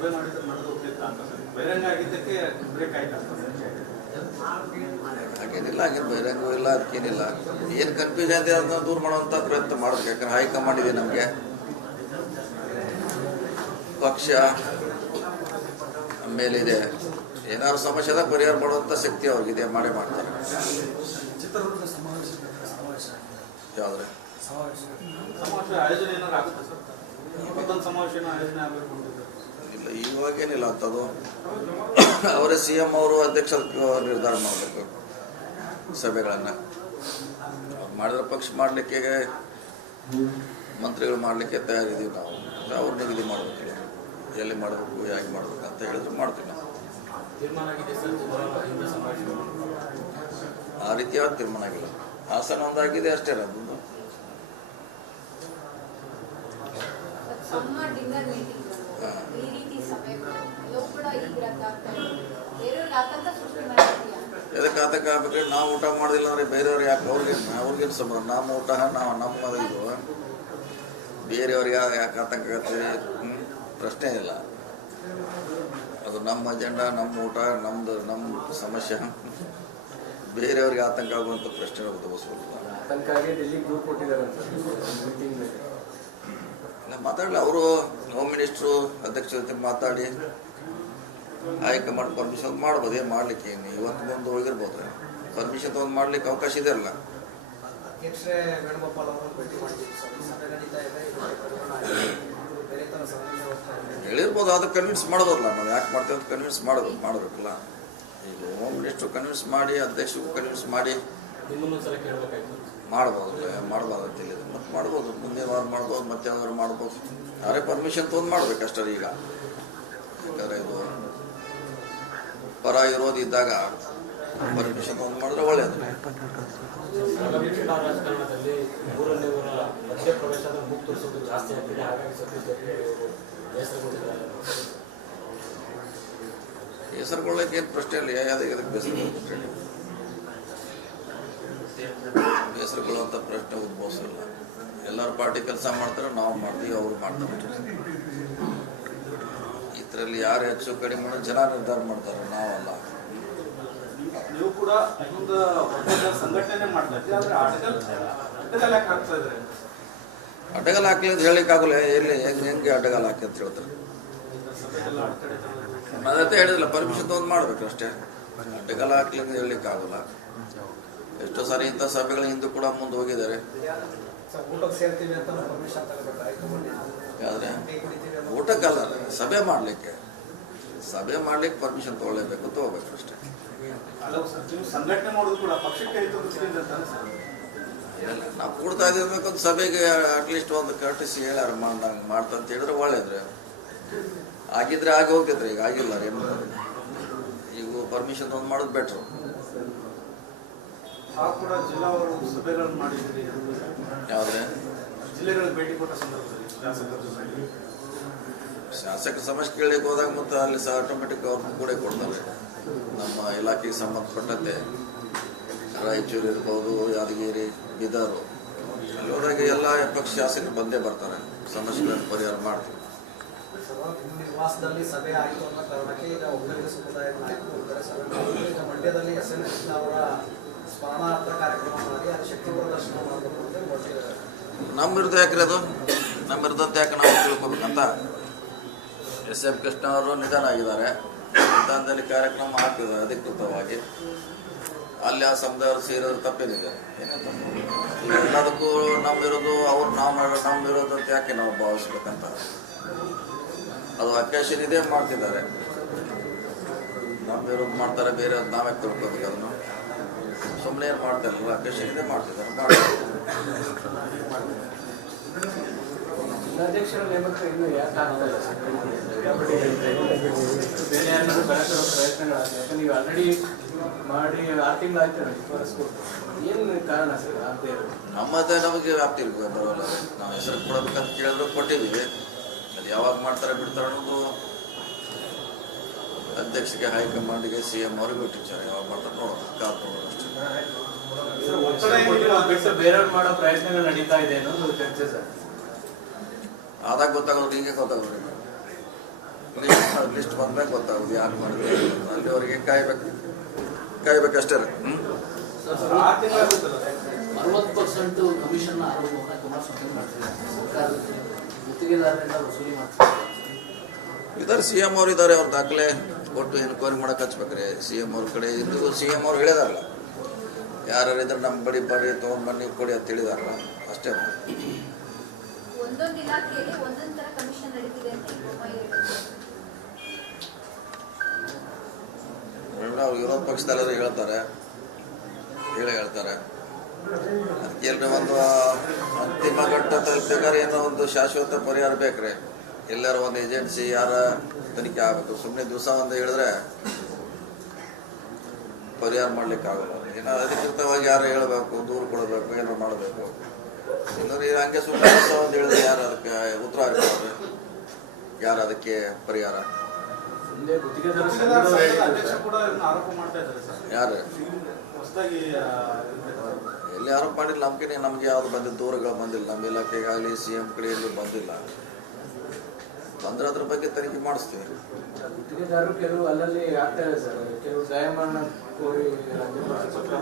ಸಭೆ ಮಾಡಿದ್ರೆ ಮಾಡೋದು ಅಂತ ಬಹಿರಂಗ ಆಗಿದ್ದಕ್ಕೆ ಬ್ರೇಕ್ ಆಯ್ತು ಹಾಗೇನಿಲ್ಲ, ಹಾಗೇನು ಬಹಿರಂಗ ಇಲ್ಲ, ಅದಕ್ಕೇನಿಲ್ಲ. ಏನು ಕನ್ಫ್ಯೂಸ್ ಇದೆ ಅದನ್ನ ದೂರ ಮಾಡುವಂಥ ಪ್ರಯತ್ನ ಮಾಡಬೇಕು. ಯಾಕಂದ್ರೆ ಹೈಕಮಾಂಡ್ ಇದೆ ನಮಗೆ, ಪಕ್ಷ ಮೇಲಿದೆ. ಏನಾದ್ರು ಸಮಸ್ಯೆದಾಗ ಪರಿಹಾರ ಮಾಡುವಂಥ ಶಕ್ತಿ ಅವ್ರಿಗಿದೆ, ಮಾಡೇ ಮಾಡ್ತಾರೆ. ಯಾವ್ದ್ರೆ ಇಲ್ಲ, ಇವಾಗೇನಿಲ್ಲ ಅಂತದು. ಅವರೇ CM ಅವರು ಅಧ್ಯಕ್ಷ ನಿರ್ಧಾರ ಮಾಡಬೇಕು ಸಭೆಗಳನ್ನು. ಅವ್ರು ಮಾಡಿದ್ರೆ ಪಕ್ಷ ಮಾಡಲಿಕ್ಕೆ, ಮಂತ್ರಿಗಳು ಮಾಡಲಿಕ್ಕೆ ತಯಾರಿದ್ದೀವಿ ನಾವು. ಅವ್ರು ನಿಗದಿ ಮಾಡಬೇಕಿಲ್ಲ, ಎಲ್ಲಿ ಮಾಡಬೇಕು, ಹೇಗೆ ಮಾಡಬೇಕು ಅಂತ ಹೇಳಿದ್ರೆ ಮಾಡ್ತೀವಿ ನಾವು. ಆ ರೀತಿಯಾದ ತೀರ್ಮಾನ ಆಗಿಲ್ಲ. ಹಾಸನ ಒಂದಾಗಿದೆ ಅಷ್ಟೇ. ಅದೊಂದು ಎದಕ್ಕೆ ಆತಂಕ ಆಗ್ಬೇಕ್ರೆ ನಾವು ಊಟ ಮಾಡೋದಿಲ್ಲ ಅಂದ್ರೆ ಬೇರೆಯವ್ರು ಯಾಕೆ ಅವ್ರಿಗೇನು ಸಂಬಂಧ? ನಮ್ಮ ಊಟ ನಮ್ಮ ಇದು ಬೇರೆಯವ್ರಿಗೆ ಯಾಕೆ ಆತಂಕ ಆಗತ್ತೆ? ಪ್ರಶ್ನೆ ಇಲ್ಲ. ಅದು ನಮ್ಮ ಅಜೆಂಡಾ, ನಮ್ಮ ಊಟ, ನಮ್ಮ ಸಮಸ್ಯೆ. ಬೇರೆಯವ್ರಿಗೆ ಆತಂಕ ಆಗುವಂಥ ಪ್ರಶ್ನೆ ಉದ್ಭವಿಸಲ್ಲ. ಮಾತಾಡಲಿ, ಅವರು ಹೋಮ್ ಮಿನಿಸ್ಟ್ರು ಅಧ್ಯಕ್ಷರ ಜೊತೆ ಮಾತಾಡಿ ಹೈಕಮಾಂಡ್ ಪರ್ಮಿಷನ್ ಮಾಡ್ಬೋದು. ಏನು ಮಾಡ್ಲಿಕ್ಕೆ ಏನು ಇವತ್ತು ಬಂದು ಹೋಗಿರ್ಬೋದು. ಪರ್ಮಿಷನ್ ತಗೊಂಡು ಮಾಡ್ಲಿಕ್ಕೆ ಅವಕಾಶ ಇದೆ ಅಲ್ಲ. ಹೇಳಿರ್ಬೋದು, ಅದು ಕನ್ವಿನ್ಸ್ ಮಾಡೋದಲ್ಲ. ನಾವು ಯಾಕೆ ಮಾಡ್ತೇವೆ ಅಂತ ಕನ್ವಿನ್ಸ್ ಮಾಡಬೇಕಲ್ಲ. ಈಗ ಹೋಮ್ ಮಿನಿಸ್ಟ್ರು ಕನ್ವಿನ್ಸ್ ಮಾಡಿ, ಅಧ್ಯಕ್ಷರು ಕನ್ವಿನ್ಸ್ ಮಾಡಿ ಮಾಡ್ಬೋದಲ್ಲ. ಮಾಡಬಾರ್ದು ಅಂತಿಲ್ಲ, ಮತ್ತೆ ಮಾಡ್ಬೋದು. ಮುಂದಿನ ವಾರ ಮಾಡ್ಬೋದು, ಮತ್ತೆ ಯಾವ್ದಾದ್ರು ಮಾಡ್ಬೋದು. ಯಾರೇ ಪರ್ಮಿಷನ್ ತೊಗೊಂಡು ಮಾಡ್ಬೇಕಷ್ಟೇ. ಈಗ ಯಾಕಂದರೆ ಇದು ಪರ ವಿರೋಧ ಇದ್ದಾಗ ಪರ್ಮಿಷನ್ ತೊಗೊಂಡು ಮಾಡಿದ್ರೆ ಒಳ್ಳೆಯದು. ಹೆಸರುಗೊಳ್ಳಕ್ಕೆ ಏನು ಪ್ರಶ್ನೆ ಇಲ್ಲ. ಯಾವುದಕ್ಕೆ ಹೆಸರುಗೊಳ್ಳುವಂಥ ಪ್ರಶ್ನೆ ಉದ್ಭವಿಸಲ್ಲ. ಎಲ್ಲರೂ ಪಾರ್ಟಿ ಕೆಲಸ ಮಾಡ್ತಾರೆ, ನಾವು ಮಾಡ್ತೀವಿ, ಅವ್ರು ಮಾಡ್ತಾರೆ. ಇದರಲ್ಲಿ ಯಾರು ಹೆಚ್ಚು ಕಡಿಮೆ ಜನ ನಿರ್ಧಾರ ಮಾಡ್ತಾರೆ, ನಾವಲ್ಲ. ನೀವು ಕೂಡ ಸಂಘಟನೆ ಮಾಡ್ತಾ ಅಡ್ಡಗಾಲ ಹಾಕಲಿ ಅಂತ ಹೇಳಿಕ್ಕಾಗಲ್ಲ. ಎಲ್ಲಿ ಹೆಂಗೆ ಅಡ್ಡಗಾಲ ಹಾಕಿ ಅಂತ ಹೇಳ್ತಾರೆ. ಅದೇ ಹೇಳಿದಿಲ್ಲ, ಪರ್ಮಿಷನ್ ತೊಗೊಂಡು ಮಾಡ್ಬೇಕು ಅಷ್ಟೇ. ಅಡ್ಡಗಾಲ ಹಾಕ್ಲಿ ಅಂತ ಹೇಳಲಿಕ್ಕಾಗಲ್ಲ. ಎಷ್ಟೋ ಸಾರಿ ಇಂಥ ಸಭೆಗಳ ಹಿಂದೂ ಕೂಡ ಮುಂದೆ ಹೋಗಿದ್ದಾರೆ. ಆದ್ರೆ ಊಟಕ್ಕಲ್ಲ, ಸಭೆ ಮಾಡ್ಲಿಕ್ಕೆ ಪರ್ಮಿಷನ್ ತಗೊಳ್ಳೇಬೇಕು, ತಗೋಬೇಕು ಅಷ್ಟೇ. ನಾವು ಕೊಡ್ತಾ ಇದ್ದಿರ್ಬೇಕಂತ ಸಭೆಗೆ ಅಟ್ಲೀಸ್ಟ್ ಒಂದು ಕರ್ಟಿಸಿ ಹೇಳ್ಯಾರ ಮಾಡ್ತಾ ಅಂತ ಹೇಳಿದ್ರೆ ಒಳ್ಳೇದ್ರೆ. ಆಗಿದ್ರೆ ಆಗಿ ಹೋಗ್ತಿದ್ರೆ, ಈಗ ಆಗಿಲ್ಲ. ಏನು ಈಗ ಪರ್ಮಿಷನ್ ಒಂದು ಮಾಡೋದು ಬೆಟ್ರು. ಯಾವ್ದ್ರೆ ಶಾಸಕರ ಸಮಸ್ಯೆ ಕೇಳಲಿಕ್ಕೆ ಹೋದಾಗ ಮತ್ತೆ ಅಲ್ಲಿ ಸಹ ಆಟೋಮೆಟಿಕ್ ಅವ್ರನ್ನ ಕೂಡ ಕೊಡ್ತಾರೆ. ನಮ್ಮ ಇಲಾಖೆಗೆ ಸಂಬಂಧಪಟ್ಟಂತೆ ರಾಯಚೂರು ಇರ್ಬೋದು, ಯಾದಗಿರಿ, ಬೀದರು, ಅಲ್ಲಿ ಹೋದಾಗ ಎಲ್ಲ ಪಕ್ಷ ಶಾಸಕರು ಬಂದೇ ಬರ್ತಾರೆ, ಸಮಸ್ಯೆಗಳನ್ನು ಪರಿಹಾರ ಮಾಡ್ತಾರೆ. ನಿವಾಸದಲ್ಲಿ ಸಭೆ ಆಯಿತು ಅನ್ನೋ ಕಾರಣಕ್ಕೆ ಈಗ ಒಕ್ಕಲಿಗ ಸಮುದಾಯದ ನಾಯಕರು ಮಂಡ್ಯದಲ್ಲಿ SNS ಅವರ ಸ್ಮರಣಾರ್ಥ ಕಾರ್ಯಕ್ರಮ ಮಾಡಿ ಅದು ಶಕ್ತಿ ಪ್ರದರ್ಶನ ಮಾಡಬೇಕು ಅಂತ ಹೊರಟಿದ್ದಾರೆ. ನಮ್ಮ ವಿರುದ್ಧ ಯಾಕ್ರಿ ಅದು? ನಮ್ಮ ವಿರುದ್ಧ ಯಾಕೆ ನಾವು ತಿಳ್ಕೊಬೇಕಂತ? SM ಕೃಷ್ಣ ಅವರು ನಿಧನ ಆಗಿದ್ದಾರೆ. ನಿಧನದಲ್ಲಿ ಕಾರ್ಯಕ್ರಮ ಹಾಕಿದ್ದಾರೆ ಅಧಿಕೃತವಾಗಿ. ಅಲ್ಲಿ ಆ ಸಮುದಾಯವರು ಸೇರೋದು ತಪ್ಪೇನಿದೆ. ಎಲ್ಲದಕ್ಕೂ ನಮ್ಮ ವಿರೋಧ, ಅವ್ರು ನಾವು ಮಾಡೋ ನಮ್ಮ ವಿರೋಧ ಅಂತ ಯಾಕೆ ನಾವು ಭಾವಿಸ್ಬೇಕಂತ? ಅದು ಅಕೇಶನ್ ಇದೆ, ಮಾಡ್ತಿದ್ದಾರೆ. ನಮ್ಮ ವಿರೋಧ ಮಾಡ್ತಾರೆ, ಬೇರೆ ನಾವೇ ತಿಳ್ಕೊಬೇಕು. ಅದನ್ನು ಸುಮ್ಮನೆ ಏನು ಮಾಡ್ತಾರಲ್ಲ, ಅಕೇಶನ್ ಇದೆ, ಮಾಡ್ತಿದ್ದಾರೆ. ಅಧ್ಯಕ್ಷರ ನೇಮಕ ಇನ್ನು ಯಾಕೆ ಆಗ್ತಾ ಇಲ್ಲ? ಬೇರೆ ಯಾರು ಪ್ರಯತ್ನಗಳಾಗ್ತದೆ. ಯಾಕಂದ್ರೆ ನೀವು ಆಲ್ರೆಡಿ ಮಾಡಿ 6 ತಿಂಗಳಾಯ್ತು ಏನು ಕಾರಣ ಸರ್ ಆಗ್ತಾ ಇರೋದು? ನಮ್ಮದೇ ನಮಗೆ ವ್ಯಾಪ್ತಿ ಬರೋಲ್ಲ. ನಾವು ಹೆಸರು ಕೊಡಬೇಕಂತ ಕೇಳಿದ್ರು ಕೊಟ್ಟಿದ್ದೀವಿ. ಅದು ಯಾವಾಗ ಮಾಡ್ತಾರೆ ಬಿಡ್ತಾರೆ ಅನ್ನೋದು ಅಧ್ಯಕ್ಷರಿಗೆ, ಹೈಕಮಾಂಡ್ಗೆ, CM ಅವ್ರಿಗೆ ಬಿಟ್ಟಿರ್ತಾರೆ. ಯಾವಾಗ ಮಾಡ್ತಾರೆ ನೋಡೋದು, ಕಾದು ನೋಡೋದು ಅಷ್ಟೇ. ಬೇರೆಯವ್ರು ಮಾಡೋ ಪ್ರಯತ್ನಗಳು ನಡೀತಾ ಇದೆ ಅನ್ನೋದು ಚರ್ಚೆ ಸರ್. ಆದಾಗ ಗೊತ್ತಾಗೋದು, ಹೀಗೆ ಗೊತ್ತಾಗೋದು. ಲಿಸ್ಟ್ ಬಂದಾಗ ಗೊತ್ತಾಗೋದು ಯಾರು ಮಾಡಿದ್ರೆ ಅಲ್ಲಿವರೆಗೆ ಕಾಯ್ಬೇಕಷ್ಟೇ. 60% ಕಮಿಷನ್ ಆರೋಪವನ್ನು ಕುಮಾರಸ್ವಾಮಿ ಮಾಡ್ತಿದ್ದಾರೆ. ಸರ್ಕಾರದ ಗುತ್ತಿಗೆದಾರರಿಂದ ವಸೂಲಿ ಮಾಡ್ತಾರೆ. ಇದಾರೆ CM ಅವ್ರು ಇದ್ದಾರೆ, ಅವ್ರ ದಾಖಲೆ ಕೊಟ್ಟು ಎನ್ಕ್ವೈರಿ ಮಾಡಕ್ಕೆ ಹಚ್ಬೇಕ್ರಿ. CM ಅವ್ರ ಕಡೆ ಇದ್ದು CM ಅವ್ರು ಹೇಳಿದಾರಲ್ಲ, ಯಾರು ಇದ್ರೆ ನಮ್ಮ ಬಡಿ ತೊಗೊಂಡು ಬನ್ನಿ ಕೊಡಿ ಅಂತ ಹೇಳಿದಾರಲ್ಲ, ಅಷ್ಟೇ. ಒಂದೊಂದು ಇಲಾಖೆಯಲ್ಲಿ ಒಂದೊಂದು ತರ ಕಮಿಷನ್ ನಡೀತಿದೆ ಅಂತ ಅವ್ರು ವಿರೋಧ ಪಕ್ಷದಲ್ಲರೂ ಹೇಳ್ತಾರೆ. ಅದಕ್ಕೆ ಒಂದು ಅಂತಿಮ ಘಟ್ಟ ತಲುಪಬೇಕಾದ್ರೆ ಏನೋ ಒಂದು ಶಾಶ್ವತ ಪರಿಹಾರ ಬೇಕ್ರಿ. ಎಲ್ಲರೂ ಒಂದು ಏಜೆನ್ಸಿ ಯಾರ ತನಿಖೆ ಆಗಬೇಕು. ಸುಮ್ಮನೆ ದಿವಸ ಒಂದು ಹೇಳಿದ್ರೆ ಪರಿಹಾರ ಮಾಡ್ಲಿಕ್ಕೆ ಆಗಲ್ಲ. ಏನೋ ಅಧಿಕೃತವಾಗಿ ಯಾರು ಹೇಳಬೇಕು, ದೂರು ಕೊಡಬೇಕು, ಏನೋ ಮಾಡಬೇಕು. ಇಲ್ಲದ್ರೆ ಹಂಗೆ ಸುಮ್ಮನೆ ದಿವಸ ಒಂದು ಹೇಳಿದ್ರೆ ಯಾರು ಅದಕ್ಕೆ ಉತ್ತರ ಆಗ್ತಾರೆ, ಯಾರು ಅದಕ್ಕೆ ಪರಿಹಾರ? ಹಿಂದೆ ಗುತ್ತಿಗೆದಾರ ಅಧ್ಯಕ್ಷ ಕೂಡ ಆರೋಪ ಮಾಡ್ತಾ ಇದ್ದಾರೆ ಸರ್. ಯಾರು ಹೊಸದಾಗಿ ಎಲ್ಲಿ ಆರೋಪ ಮಾಡಿಲ್ಲ. ನಮ್ಗೆ ಯಾವ್ದು ಬಂದಿಲ್ಲ, ದೂರಗಳು ಬಂದಿಲ್ಲ. ನಮ್ಮ ಇಲಾಖೆಗಾಗಲಿ CM ಕಡೆಯಲ್ಲೂ ಬಂದಿಲ್ಲ. ಬಂದ್ರೆ ಅದ್ರ ಬಗ್ಗೆ ತನಿಖೆ ಮಾಡಿಸ್ತೀವಿ. ಗುತ್ತಿಗೆದಾರರು ಕೆಲವು ಅಲ್ಲಲ್ಲಿ ಆಗ್ತಾರೆ ಸರ್. ಕೆಲವು ದಯಮಾನ ಕೋರಿ ರಾಜ್ಯಪಾಲ ಪತ್ರ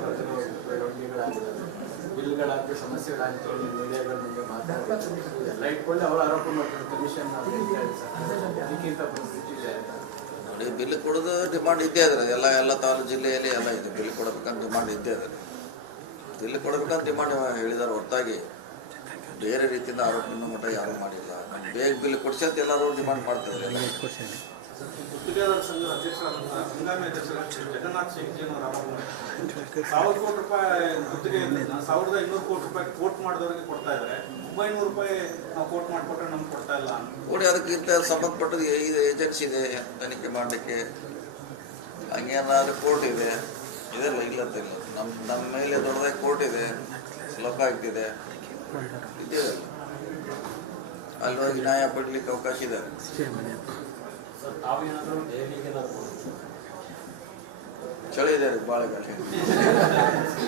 ಬಿಲ್ಗಳಾಗಿ ಸಮಸ್ಯೆಗಳಾಗಿ ಮೀಡಿಯಾಗಳ ಮುಂದೆ ಮಾತಾಡ್ತಾರೆ. ಎಲ್ಲ ಇಟ್ಕೊಂಡು ಅವರು ಆರೋಪ ಮಾಡ್ತಾರೆ ಕಮಿಷನ್ ಅದಕ್ಕಿಂತ ಪರಿಸ್ಥಿತಿ ಇದೆ. ನೋಡಿ, ಬಿಲ್ ಕೊಡೋದು ಡಿಮಾಂಡ್ ಇದ್ದೇ ಇದ್ರೆ ಎಲ್ಲ ತಾಲೂಕು ಜಿಲ್ಲೆಯಲ್ಲಿ ಎಲ್ಲ ಇದೆ. ಬಿಲ್ ಕೊಡಬೇಕಂತ ಡಿಮಾಂಡ್ ಇದ್ದೇ ಇದೆ. ಬಿಲ್ ಕೊಡಬೇಕಂತ ಡಿಮಾಂಡ್ ಹೇಳಿದಾರೆ ಹೊರತಾಗಿ ಬೇರೆ ರೀತಿಯಿಂದ ಆರೋಪ ಇನ್ನೂ ಮಟ್ಟ ಯಾರು ಮಾಡಿಲ್ಲ. ಬೇಗ ಬಿಲ್ ಕೊಡಿಸಿ ಅಂತ ಎಲ್ಲರೂ ಡಿಮಾಂಡ್ ಮಾಡ್ತಿದ್ದಾರೆ. ಗುತ್ತಿಗೆದಾರ ಸಂಘದ ಅಧ್ಯಕ್ಷರಾದಂತಹ ಹಂಗಾಮಿ ಅಧ್ಯಕ್ಷರ ಜಗನ್ನಾಥ್ ಸಿಂಗ್ ಅವರು ಆರೋಪ ಮಾಡಿದ್ದಾರೆ. 1,000 ಕೋಟಿ ರೂಪಾಯಿ ಗುತ್ತಿಗೆ 1,200 ಕೋಟಿ ರೂಪಾಯಿ ಕೋಟ್ ಮಾಡಿದವರಿಗೆ ಕೊಡ್ತಾ ಇದ್ದಾರೆ. 900 ರೂಪಾಯಿ ನಾವು ಕೋಟ್ ಮಾಡಿಕೊಟ್ರೆ ನಮ್ಗೆ ಕೊಡ್ತಾ ಇಲ್ಲ ನೋಡಿ. ಅದಕ್ಕಿಂತ ಸಂಬಂಧಪಟ್ಟದ್ದು ಏಜೆನ್ಸಿ ಇದೆ ತನಿಖೆ ಮಾಡಲಿಕ್ಕೆ. ಹಂಗೇನಾದ್ರೂ ಕೋರ್ಟ್ ಇದೆ, ಇದೆಲ್ಲ ಇಲ್ಲ ಅಂತ ಇಲ್ಲ. ನಮ್ಮ ಮೇಲೆ ದೊಡ್ಡದಾಗಿ ಕೋರ್ಟ್ ಇದೆ, ಲೋಕಾಯುಕ್ತ ಇದೆ, ಇದೆಯಲ್ಲ. ಅಲ್ಲಿ ಹೋಗಿ ನ್ಯಾಯ ಪಡಲಿಕ್ಕೆ ಅವಕಾಶ ಇದೆ. ಚಳಿ ಇದೆ ರೀ, ಭಾಳ ಗಾಳಿ.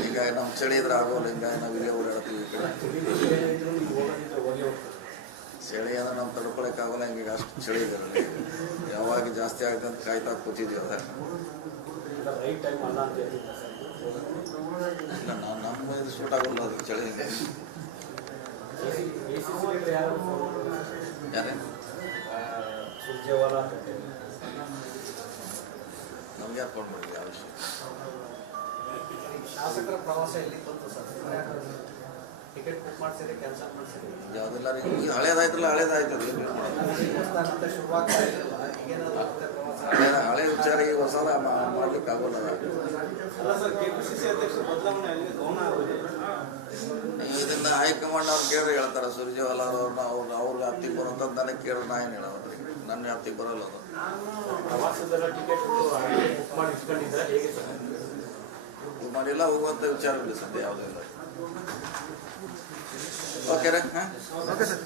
ಈಗ ನಮ್ಮ ಚಳಿ ಇದ್ರೆ ಆಗೋಲ್ಲ. ಹಿಂಗಾಗಿ ನಾವು ಇಲ್ಲೇ ಓಡಾಡ್ತೀವಿ. ಚಳಿ ಏನೋ ನಾವು ತಡ್ಕೊಳಕ್ಕೆ ಆಗೋಲ್ಲ. ಹಿಂಗೆ ಅಷ್ಟು ಚಳಿ ಇದೆ. ಯಾವಾಗ ಜಾಸ್ತಿ ಆಗುತ್ತೆ ಅಂತ ಕಾಯ್ತಾ ಕೂತಿದ್ವಿ. ಅದ ಇಲ್ಲ, ನಮ್ಮ ಸೂಟ್ ಆಗೋಲ್ಲ ಅದು ಚಳಿ. ಯಾರೇ ನಮ್ಗೆ ಯಾರು ಫೋನ್ ಮಾಡಿದ್ವಿ ಆ ವಿಷಯ? ಶಾಸಕರ ಪ್ರವಾಸ ಎಲ್ಲಿ ಬಂತು ಸರ್? ಟಿಕೆಟ್ ಬುಕ್ ಮಾಡಿಸಿದ್ರೆ ಕ್ಯಾನ್ಸಲ್ ಮಾಡಿಸಿದ್ರೆ ಯಾವುದೆಲ್ಲ ಈಗ ಹಳೇದಾಯ್ತಲ್ಲ, ಹಳೇದಾಯ್ತದ. ಶುರುವಾಗ್ತಾ ಇರಲಿಲ್ಲ. ಈಗೇನಾದ್ರು ಹಳೆ ವಿಚಾರ ಈಗ ಹೊಸ ಮಾಡ್ಲಿಕ್ಕೆ ಆಗೋಲ್ಲ. ಅಲ್ಲ ಸರ್, KPCC ಅಧ್ಯಕ್ಷ ಬದಲಾವಣೆ ಅಲ್ಲಿ ಗೌನ ಆಗೋದು. ಇದನ್ನ ಹೈಕಮಾಂಡ್ ಅವ್ರು ಕೇಳಿ ಹೇಳ್ತಾರೆ. ಸುರ್ಜೇವಾಲಾ ಅವ್ರನ್ನ ಅವ್ರ ವ್ಯಾಪ್ತಿಗೆ ಬರುವಂಥದ್ದು ನನಗೆ ಕೇಳಿ ನಾ ಏನು ಹೇಳೋದ್ರಿ? ನನ್ನ ವ್ಯಾಪ್ತಿಗೆ ಬರೋಲ್ಲ ಅದು. ಪ್ರವಾಸದಲ್ಲ ಟಿಕೆಟ್ ಬುಕ್ ಮಾಡಿ ಇಟ್ಕೊಂಡಿದ್ರೆ ಹೇಗೆ ಸರ್? ಮಾಡಿಲ್ಲ, ಹೋಗುವಂಥ ವಿಚಾರ ಇಲ್ಲ ಸದ್ಯ ಯಾವುದೂ ಇಲ್ಲ. ಓಕೆ ರೀ. ಹಾಂ, ಓಕೆ ಸರ್.